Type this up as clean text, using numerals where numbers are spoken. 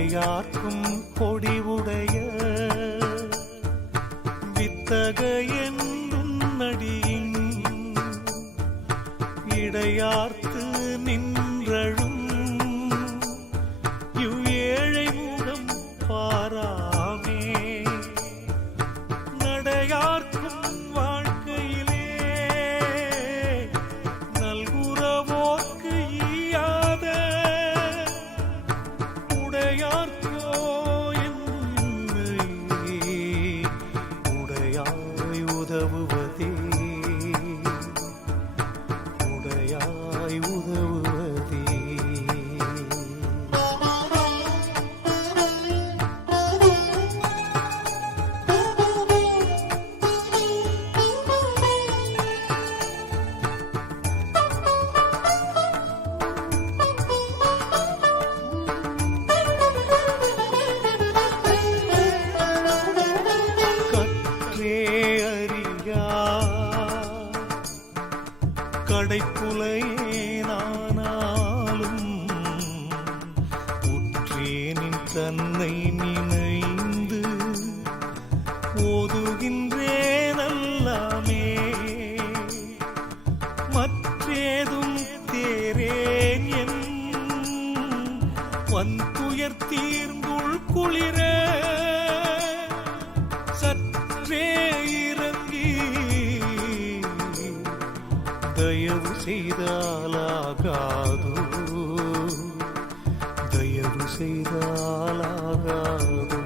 விளையாட்டும் பொடிவுடைய வித்தகையன் நடியின் இடையார்த்து நின்றழும் ஏழை முகம் பாராமே நடையார்க்கும் வாழ்க்கையிலே நல்குறவோர்க்கு ஈயாத உடையார்க்கோ என்னை உடையாய் உதவுவதே உடையாய் உதவுவதே. கடைப்புலையேனானாலும் உற்றேனின் தன்னை நினைந்து ஓதுகின்றேனல்லாமே மற்றேதும் தேரேன் என் வந்துயர் தீர்ந்துள் குளிர சற்றே இறங்கி தயவு செய்தாலாகாதோ தயவு செய்தாலாகாதோ.